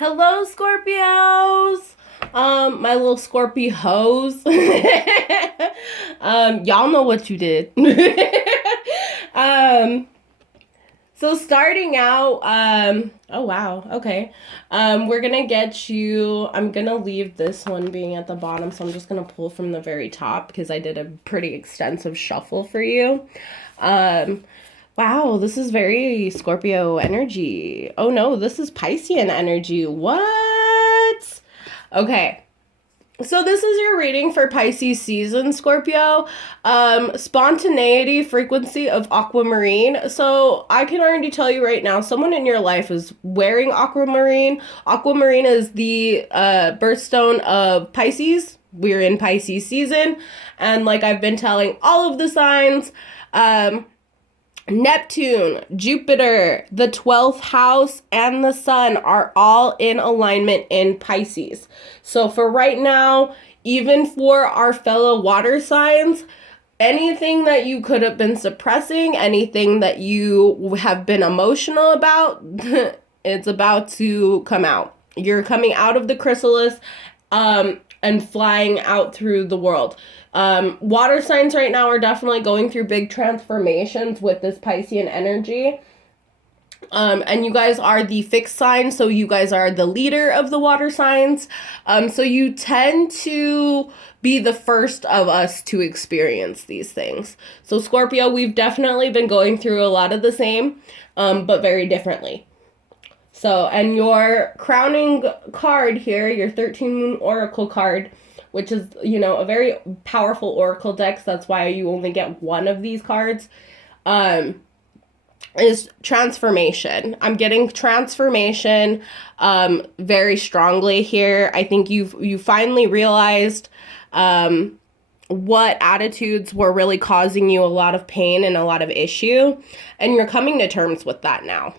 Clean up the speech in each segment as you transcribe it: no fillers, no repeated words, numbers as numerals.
Hello, Scorpios. My little Scorpio hoes. Y'all know what you did. So starting out, oh wow, okay. We're gonna get you, I'm gonna leave this one being at the bottom, so I'm just gonna pull from the very top because I did a pretty extensive shuffle for you. Wow, this is very Scorpio energy. Oh no, this is Piscean energy. What? Okay. So this is your reading for Pisces season, Scorpio. Spontaneity, frequency of aquamarine. So I can already tell you right now, someone in your life is wearing aquamarine. Aquamarine is the birthstone of Pisces. We're in Pisces season. And like I've been telling all of the signs, Neptune, Jupiter, the 12th house, and the sun are all in alignment in Pisces. So for right now, even for our fellow water signs, anything that you could have been suppressing, anything that you have been emotional about, it's about to come out. You're coming out of the chrysalis and flying out through the world. Water signs right now are definitely going through big transformations with this Piscean energy. And you guys are the fixed sign, so you guys are the leader of the water signs. So you tend to be the first of us to experience these things. So Scorpio, we've definitely been going through a lot of the same, but very differently. So, and your crowning card here, your 13 Moon Oracle card, which is, a very powerful oracle deck. So that's why you only get one of these cards, is transformation. I'm getting transformation very strongly here. I think you finally realized what attitudes were really causing you a lot of pain and a lot of issue, and you're coming to terms with that now.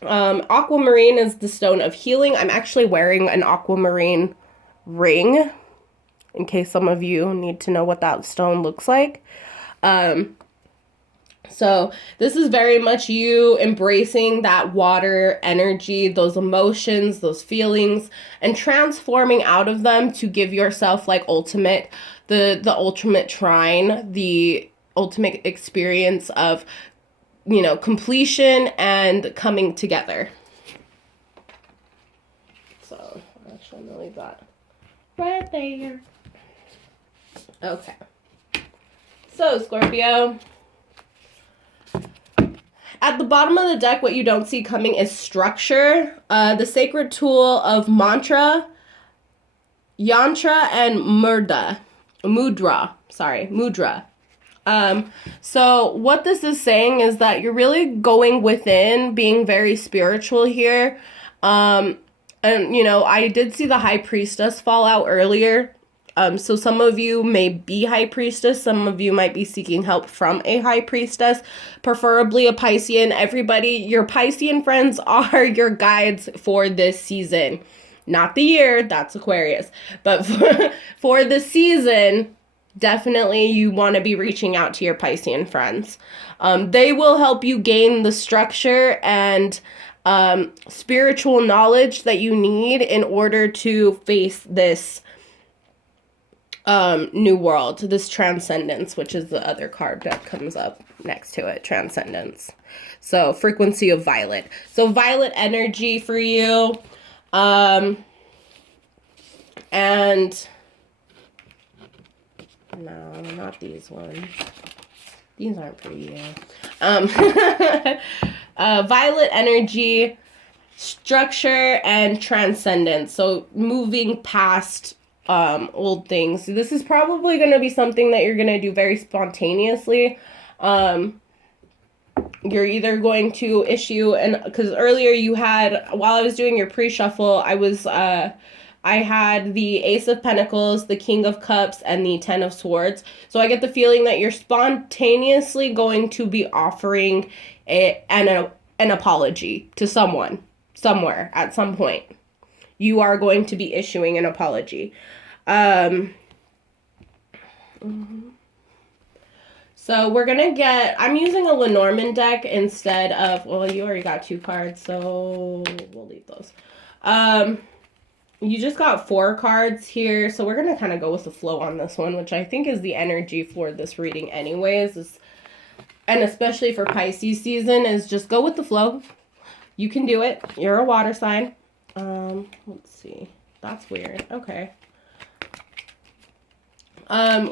Aquamarine is the stone of healing. I'm actually wearing an aquamarine ring in case some of you need to know what that stone looks like. So this is very much you embracing that water energy, those emotions, those feelings, and transforming out of them to give yourself like the ultimate trine, the ultimate experience of completion and coming together. So actually I'm gonna leave that right there. Okay. So Scorpio, at the bottom of the deck, what you don't see coming is structure. The sacred tool of mantra, yantra, and mudra. So what this is saying is that you're really going within, being very spiritual here. And I did see the High Priestess fall out earlier. So some of you may be High Priestess. Some of you might be seeking help from a High Priestess, preferably a Piscean. Everybody, your Piscean friends are your guides for this season. Not the year, that's Aquarius. But for the season, definitely you want to be reaching out to your Piscean friends. They will help you gain the structure and spiritual knowledge that you need in order to face this new world, this transcendence, which is the other card that comes up next to it, transcendence. So frequency of violet. So violet energy for you. And no, not these ones. These aren't for you. Violet energy, structure, and transcendence. So moving past old things. This is probably going to be something that you're going to do very spontaneously. You're either going to issue, and because earlier you had, while I was doing your pre-shuffle, I had the Ace of Pentacles, the King of Cups, and the Ten of Swords. So I get the feeling that you're spontaneously going to be offering an apology to someone, somewhere, at some point. You are going to be issuing an apology. So we're going to I'm using a Lenormand deck instead of, well, you already got two cards, so we'll leave those. You just got 4 cards here, so we're going to kind of go with the flow on this one, which I think is the energy for this reading anyways. And especially for Pisces season, is just go with the flow. You can do it. You're a water sign. Let's see. That's weird. Okay.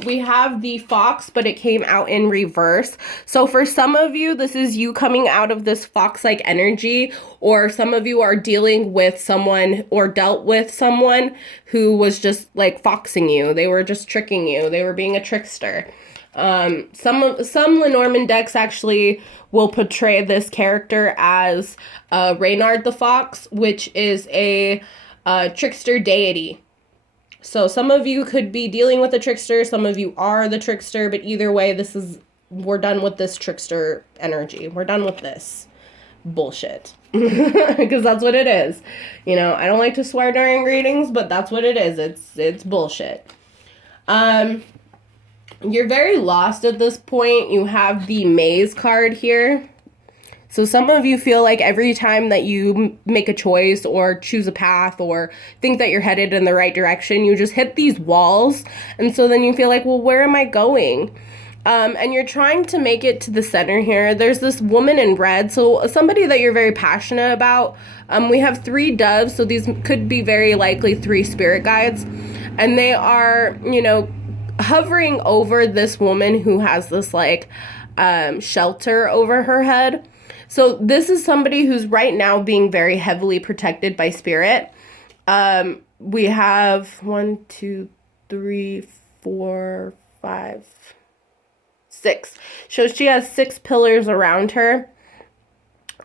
We have the fox, but it came out in reverse. So for some of you, this is you coming out of this fox-like energy, or some of you are dealing with someone or dealt with someone who was just like foxing you. They were just tricking you. They were being a trickster. Some Lenormand decks actually will portray this character as Reynard the Fox, which is a trickster deity. So some of you could be dealing with a trickster, some of you are the trickster, but either way, we're done with this trickster energy. We're done with this bullshit. Because that's what it is. You know, I don't like to swear during readings, but that's what it is. It's bullshit. You're very lost at this point. You have the maze card here. So some of you feel like every time that you make a choice or choose a path or think that you're headed in the right direction, you just hit these walls. And so then you feel like, well, where am I going? And you're trying to make it to the center here. There's this woman in red, so somebody that you're very passionate about. We have 3 doves, so these could be very likely 3 spirit guides. And they are, you know, hovering over this woman who has this like shelter over her head. So this is somebody who's right now being very heavily protected by spirit. We have 1, 2, 3, 4, 5, 6. So she has 6 pillars around her,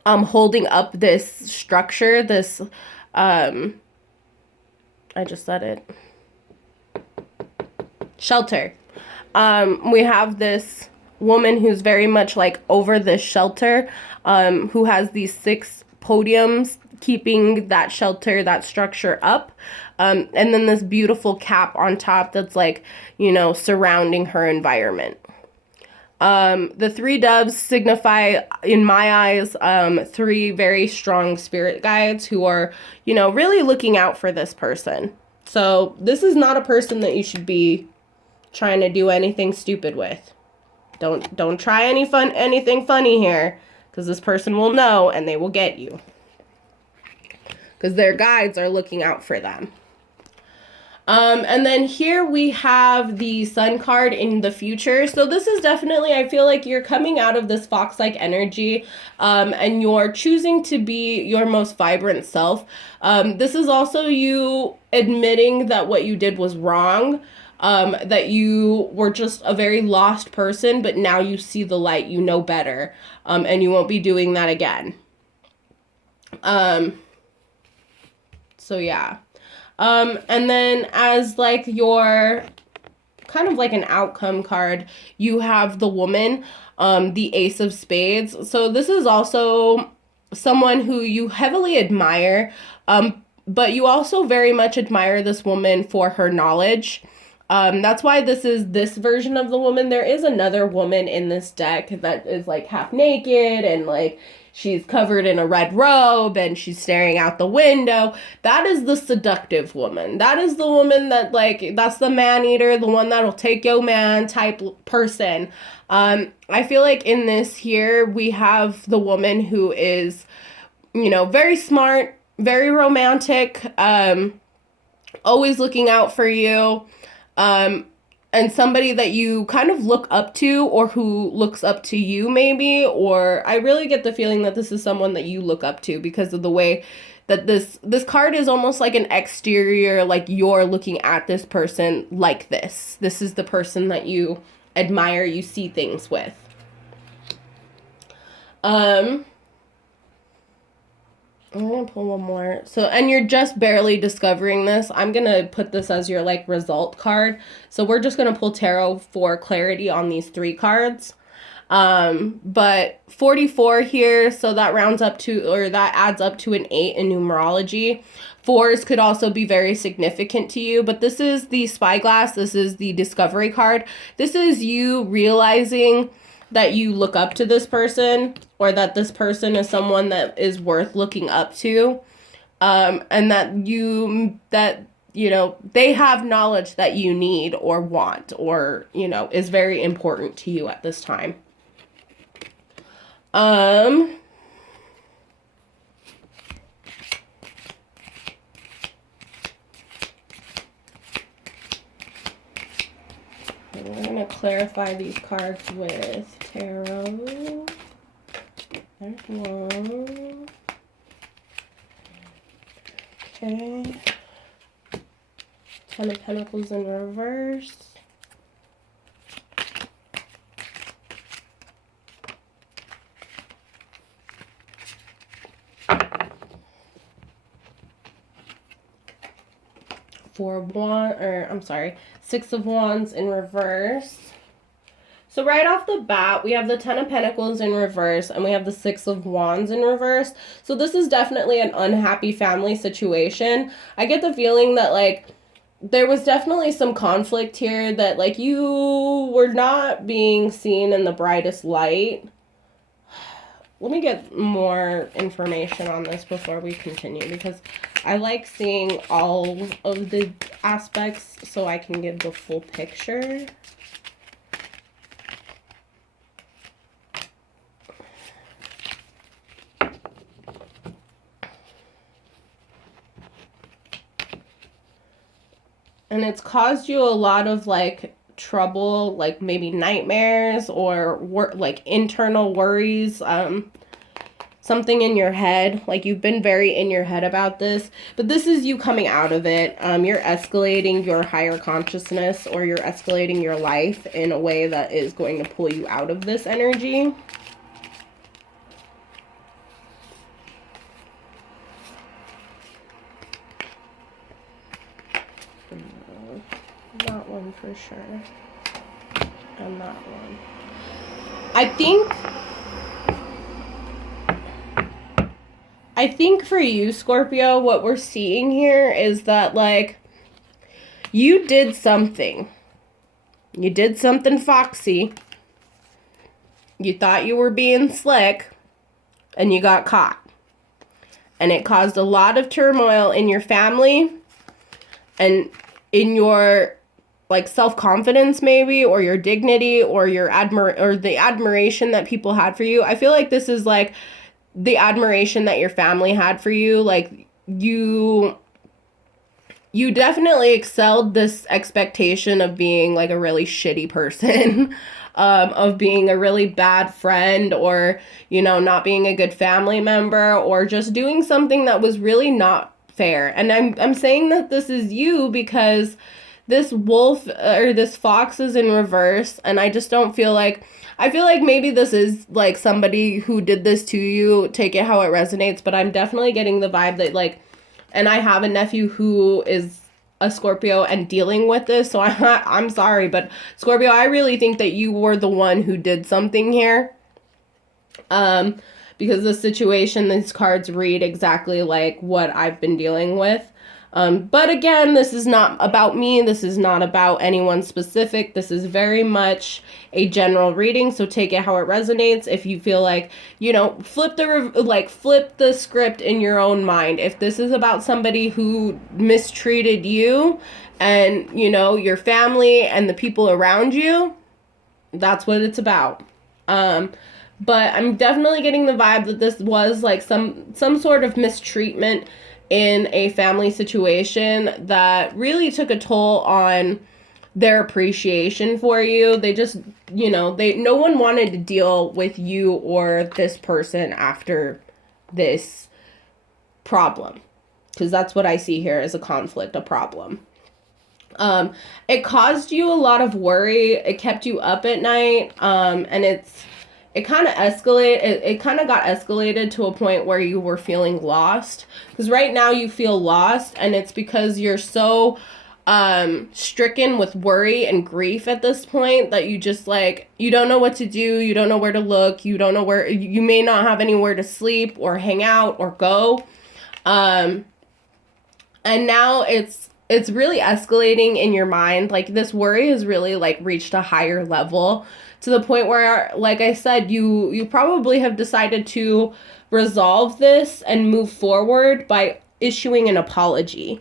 holding up this structure, this, I just said it. Shelter. We have this woman who's very much like over this shelter, who has these 6 podiums keeping that shelter, that structure up. And then this beautiful cap on top that's like, you know, surrounding her environment. The 3 doves signify, in my eyes, 3 very strong spirit guides who are, you know, really looking out for this person. So this is not a person that you should be trying to do anything stupid with. Don't try anything funny here, because this person will know and they will get you. Because their guides are looking out for them. And then here we have the Sun card in the future. So this is definitely, I feel like you're coming out of this fox-like energy, and you're choosing to be your most vibrant self. This is also you admitting that what you did was wrong. That you were just a very lost person, but now you see the light, you know better, and you won't be doing that again. So yeah. And then as like your kind of like an outcome card, you have the woman, the Ace of Spades. So this is also someone who you heavily admire, but you also very much admire this woman for her knowledge. That's why this is this version of the woman. There is another woman in this deck that is like half naked and like she's covered in a red robe and she's staring out the window. That is the seductive woman. That is the woman that like, that's the man eater, the one that'll take your man type person. I feel like in this here, we have the woman who is, you know, very smart, very romantic, always looking out for you. And somebody that you kind of look up to, or who looks up to you maybe, or I really get the feeling that this is someone that you look up to because of the way that this card is almost like an exterior, like you're looking at this person like this. This is the person that you admire, you see things with. I'm going to pull one more. So, and you're just barely discovering this. I'm going to put this as your, like, result card. So, we're just going to pull tarot for clarity on these 3 cards. But 44 here, so that rounds up to, or that adds up to an 8 in numerology. 4s could also be very significant to you, but this is the spyglass. This is the discovery card. This is you realizing that you look up to this person, or that this person is someone that is worth looking up to. and that they have knowledge that you need or want, or is very important to you at this time. I'm going to clarify these cards with tarot. There's one. Okay. Ten of Pentacles in reverse. Six of Wands in reverse. So right off the bat, we have the Ten of Pentacles in reverse, and we have the Six of Wands in reverse. So this is definitely an unhappy family situation. I get the feeling that, like, there was definitely some conflict here, that, like, you were not being seen in the brightest light. Let me get more information on this before we continue, because I like seeing all of the aspects so I can give the full picture. And it's caused you a lot of, like, trouble, like maybe nightmares or like internal worries, something in your head, like you've been very in your head about this, but this is you coming out of it. You're escalating your higher consciousness, or you're escalating your life in a way that is going to pull you out of this energy. That one for sure. And that one. I think for you, Scorpio, what we're seeing here is that, like, you did something. You did something foxy. You thought you were being slick, and you got caught. And it caused a lot of turmoil in your family and in your, like, self-confidence maybe, or your dignity, or your the admiration that people had for you. I feel like this is like the admiration that your family had for you. Like, you definitely excelled this expectation of being, like, a really shitty person, of being a really bad friend, or, not being a good family member, or just doing something that was really not fair. And I'm saying that this is you because this wolf, or this fox, is in reverse, and I just don't feel like, I feel like maybe this is, like, somebody who did this to you. Take it how it resonates, but I'm definitely getting the vibe that, like, and I have a nephew who is a Scorpio and dealing with this, so I'm sorry, but Scorpio, I really think that you were the one who did something here, because the situation, these cards read exactly like what I've been dealing with. But again, this is not about me. This is not about anyone specific. This is very much a general reading. So take it how it resonates. If you feel like, flip the script in your own mind. If this is about somebody who mistreated you and, your family and the people around you, that's what it's about. But I'm definitely getting the vibe that this was like some sort of mistreatment in a family situation that really took a toll on their appreciation for you. They just, no one wanted to deal with you or this person after this problem. Because that's what I see here as a conflict, a problem. It caused you a lot of worry. It kept you up at night. And it kind of got escalated to a point where you were feeling lost. Because right now you feel lost, and it's because you're so stricken with worry and grief at this point that you just, like, you don't know what to do, you don't know where to look, you don't know where, you may not have anywhere to sleep or hang out or go. And now it's really escalating in your mind. Like, this worry has really, like, reached a higher level, to the point where, like I said, you probably have decided to resolve this and move forward by issuing an apology.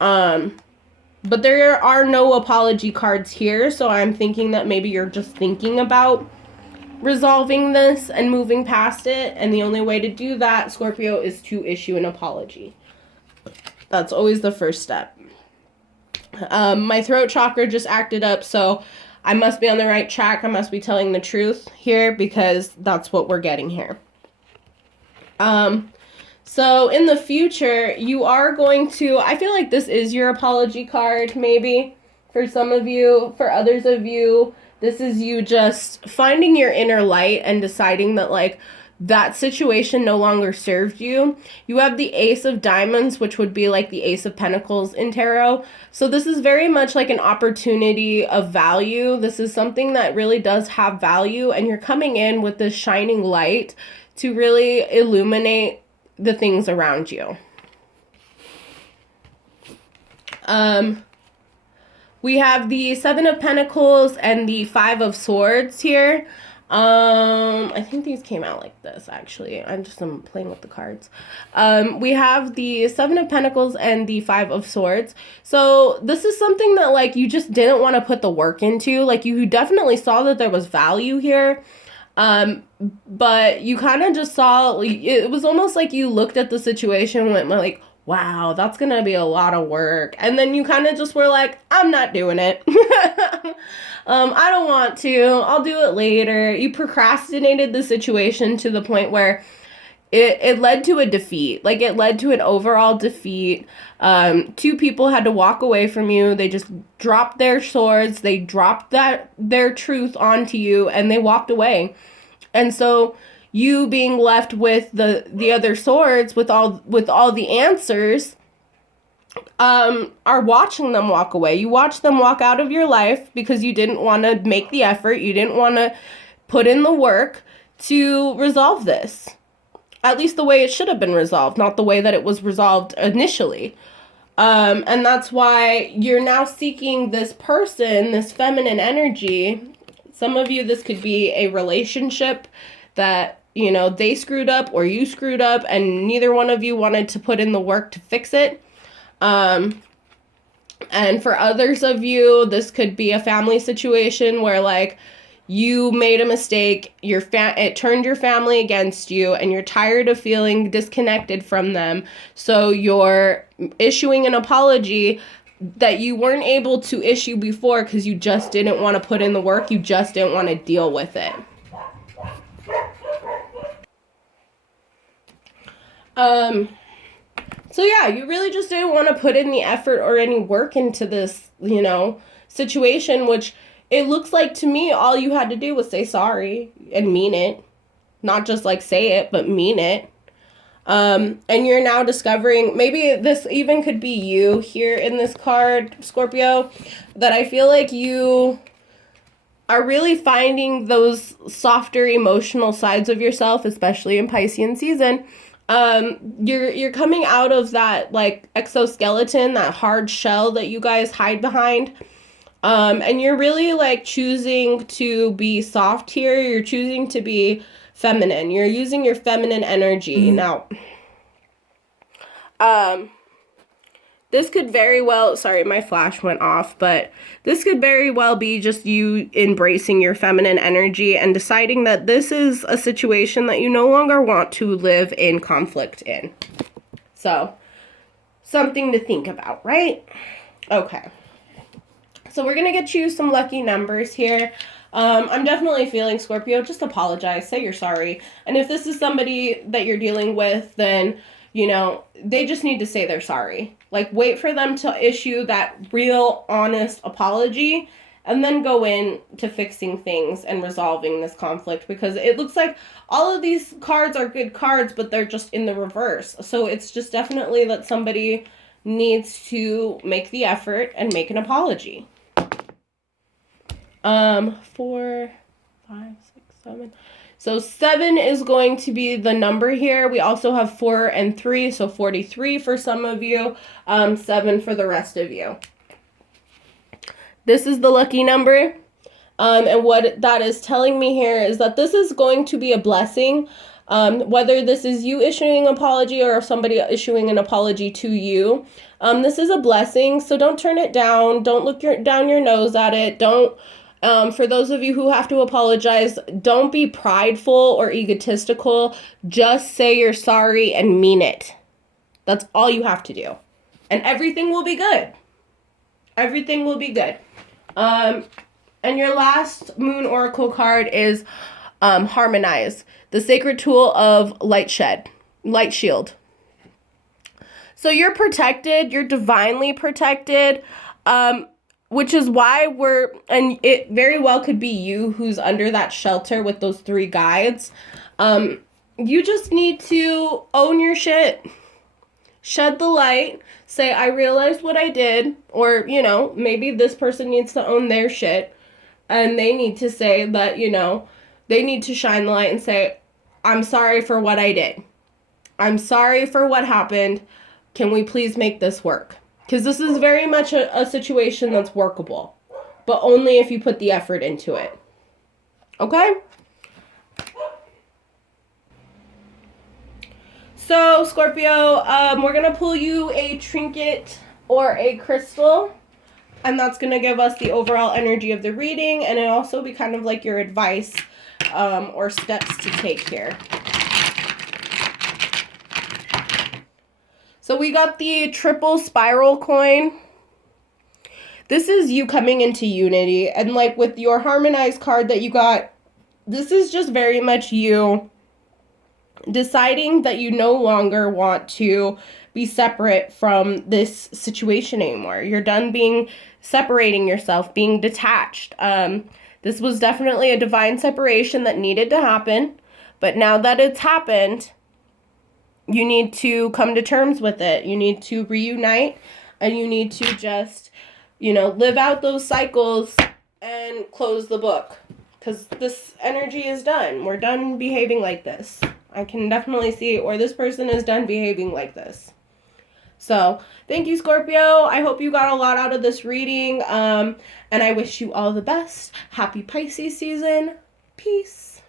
But there are no apology cards here, so I'm thinking that maybe you're just thinking about resolving this and moving past it, and the only way to do that, Scorpio, is to issue an apology. That's always the first step. My throat chakra just acted up, so I must be on the right track. I must be telling the truth here, because that's what we're getting here. So in the future, you are going to, I feel like this is your apology card, maybe, for some of you. For others of you, this is you just finding your inner light and deciding that, like, that situation no longer served you. You have the Ace of Diamonds, which would be like the Ace of Pentacles in tarot. So this is very much like an opportunity of value. This is something that really does have value, and you're coming in with this shining light to really illuminate the things around you. We have the Seven of Pentacles and the Five of Swords here. I think these came out like this, actually. I'm playing with the cards. We have the Seven of Pentacles and the Five of Swords. So this is something that, like, you just didn't want to put the work into. Like, you definitely saw that there was value here. But you kind of just saw, it was almost like you looked at the situation and went like, wow, that's going to be a lot of work. And then you kind of just were like, I'm not doing it. I don't want to. I'll do it later. You procrastinated the situation to the point where it led to a defeat. Like, it led to an overall defeat. Two people had to walk away from you. They just dropped their swords. They dropped their truth onto you, and they walked away. And so you being left with the other swords with all the answers, are watching them walk away. You watched them walk out of your life because you didn't want to make the effort. You didn't want to put in the work to resolve this. At least the way it should have been resolved, not the way that it was resolved initially. And that's why you're now seeking this person, this feminine energy. Some of you, this could be a relationship that, you know, they screwed up or you screwed up and neither one of you wanted to put in the work to fix it. And for others of you, this could be a family situation where, like, you made a mistake, it turned your family against you, and you're tired of feeling disconnected from them. So you're issuing an apology that you weren't able to issue before because you just didn't want to put in the work. You just didn't want to deal with it. So yeah, you really just didn't want to put in the effort or any work into this, you know, situation, which it looks like to me all you had to do was say sorry and mean it. Not just like say it, but mean it. And you're now discovering, maybe this even could be you here in this card, Scorpio, that I feel like you are really finding those softer emotional sides of yourself, especially in Piscean season. You're coming out of that, like, exoskeleton, that hard shell that you guys hide behind. And you're really, like, choosing to be soft here. You're choosing to be feminine. You're using your feminine energy. Now, this could very well, sorry, my flash went off, but this could very well be just you embracing your feminine energy and deciding that this is a situation that you no longer want to live in conflict in. So, something to think about, right? Okay. So we're going to get you some lucky numbers here. I'm definitely feeling, Scorpio, just apologize, say you're sorry. And if this is somebody that you're dealing with, then, you know, they just need to say they're sorry. Like, wait for them to issue that real, honest apology, and then go in to fixing things and resolving this conflict, because it looks like all of these cards are good cards, but they're just in the reverse. So it's just definitely that somebody needs to make the effort and make an apology. 4, 5, 6, 7. So 7 is going to be the number here. We also have 4 and 3, so 43 for some of you, 7 for the rest of you. This is the lucky number. And what that is telling me here is that this is going to be a blessing. Whether this is you issuing an apology or somebody issuing an apology to you, this is a blessing, so don't turn it down. Don't look down your nose at it. Don't, for those of you who have to apologize, don't be prideful or egotistical. Just say you're sorry and mean it. That's all you have to do. And everything will be good. Everything will be good. And your last Moon Oracle card is Harmonize, the sacred tool of light shield. So you're protected, you're divinely protected, which is why and it very well could be you who's under that shelter with those 3 guides. You just need to own your shit. Shed the light, say, I realized what I did, or, maybe this person needs to own their shit, and they need to say that, they need to shine the light and say, I'm sorry for what I did. I'm sorry for what happened. Can we please make this work? Because this is very much a situation that's workable, but only if you put the effort into it. Okay? So, Scorpio, we're going to pull you a trinket or a crystal, and that's going to give us the overall energy of the reading, and it'll also be kind of like your advice or steps to take here. So we got the triple spiral coin. This is you coming into unity, and like with your harmonized card that you got, this is just very much you deciding that you no longer want to be separate from this situation anymore. You're done separating yourself, being detached. This was definitely a divine separation that needed to happen, but now that it's happened, you need to come to terms with it. You need to reunite, and you need to just, live out those cycles and close the book, because this energy is done. We're done behaving like this. I can definitely see where this person is done behaving like this. So, thank you, Scorpio. I hope you got a lot out of this reading, and I wish you all the best. Happy Pisces season. Peace.